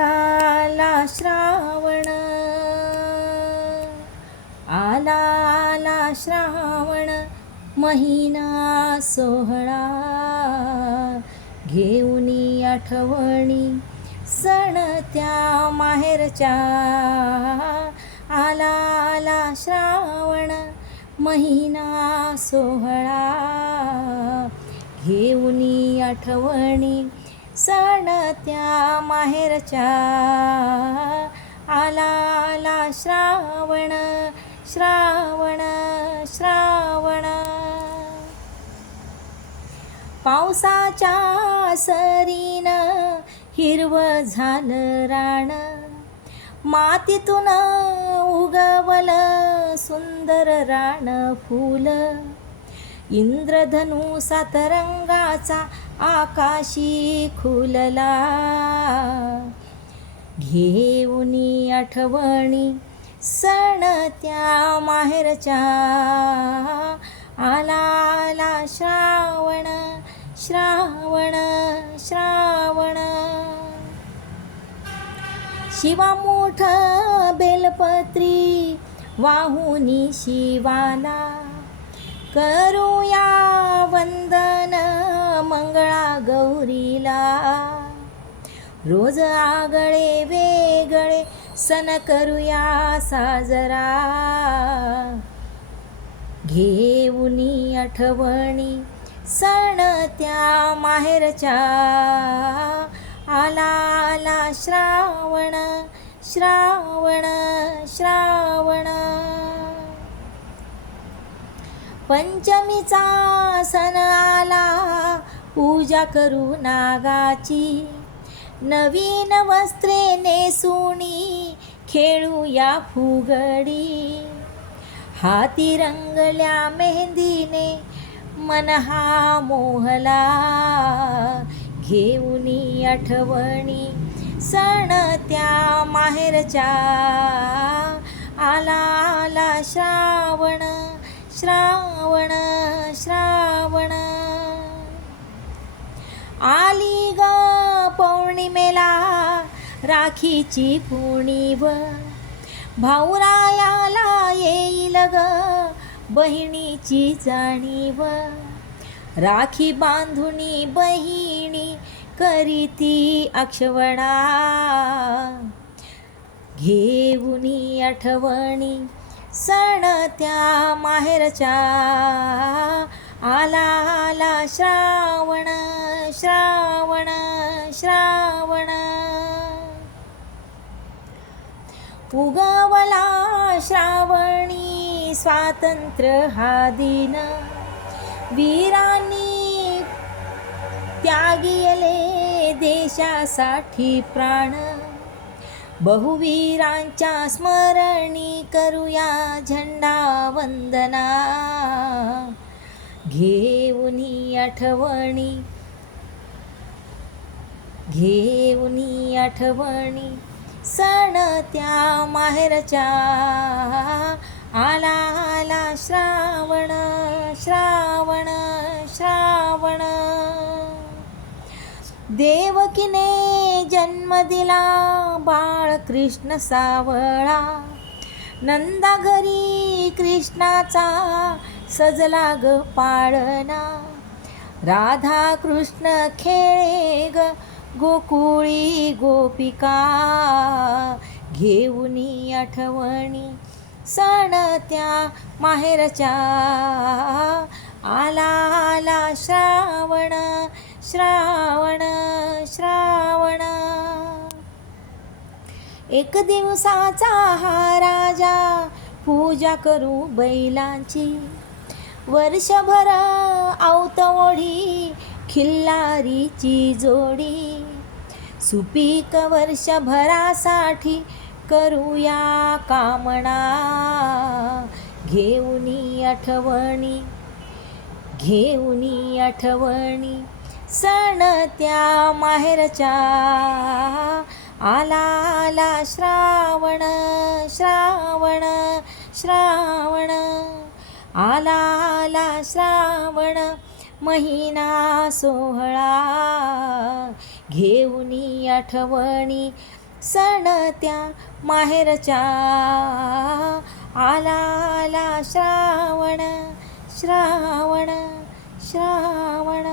आला श्रावण, आला श्रावण महिना सोहळा, घेऊनी आठवणी सण त्या माहेरच्या. आला श्रावण महिना सोहळा, घेऊनी आठवणी सण त्या माहेरच्या. आला श्रावण, श्रावण श्रावण. पावसाच्या सरीन हिरवं झालं रान, मातीतून उगवलं सुंदर रान फूल. इंद्रधनु सातरंगाचा आकाशी खुलला, घेऊनी आठवणी सण त्या माहेरच्या. आला श्रावण, श्रावण श्रावण. शिवा मोठ बेलपत्री वाहुनी शिवाला, करूया वंदन मंगळा गौरीला. रोज आगळे वेगळे सण करूया साजरा, घेऊनी आठवणी सण त्या माहेरच्या. आला श्रावण, श्रावण श्रावण. पंचमीचा सण आला, पूजा करू नागाची. नवीन वस्त्रे नेसुनी खेळूया फुगडी. हाती रंगल्या मेहंदीने मन हा मोहला, घेऊनी आठवणी सण त्या माहेरच्या. आला श्रावण, श्रावण श्रावण. आली ग पौर्णिमेला राखीची पुणीव, भाऊरायाला येईल ग बहिणीची जाणीव. राखी बांधुनी बहिणी करीती आक्षवणा, घेऊनी आठवणी सण त्या माहेरच्या. आला श्रावण, श्रावण श्रावण. उगवला श्रावणी स्वातंत्र्य हा दिन, वीरांनी त्यागिले देशासाठी प्राण. बहुवीरांच्या स्मरणी करूया झेंडा वंदना, घेऊनी आठवणी, घेऊनी आठवणी सण त्या माहेरच्या. आला श्रावण, श्रावण श्रावण. देवकीने जन्म दिला बाळ कृष्ण सावळा, नंदा घरी कृष्णाचा सजला ग पाळणा. राधा कृष्ण खेळे ग गोकुळी गोपिका, घेऊनी आठवणी सण त्या माहेरच्या. आला श्रावण, श्रावण श्रावण. एक दिवसाचा हा राजा पूजा करू बैलांची, वर्षभर आवतवडी खिल्लारीची जोडी. सुपीक वर्षभरासाठी करूया कामना, घेऊनी आठवणी, घेऊनी आठवणी सण त्या माहेरच्या. आला श्रावण, श्रावण श्रावण. आला श्रावण महिना सोहळा, घेऊनी आठवणी सण त्या माहेरच्या आला आला श्रावण श्रावण श्रावण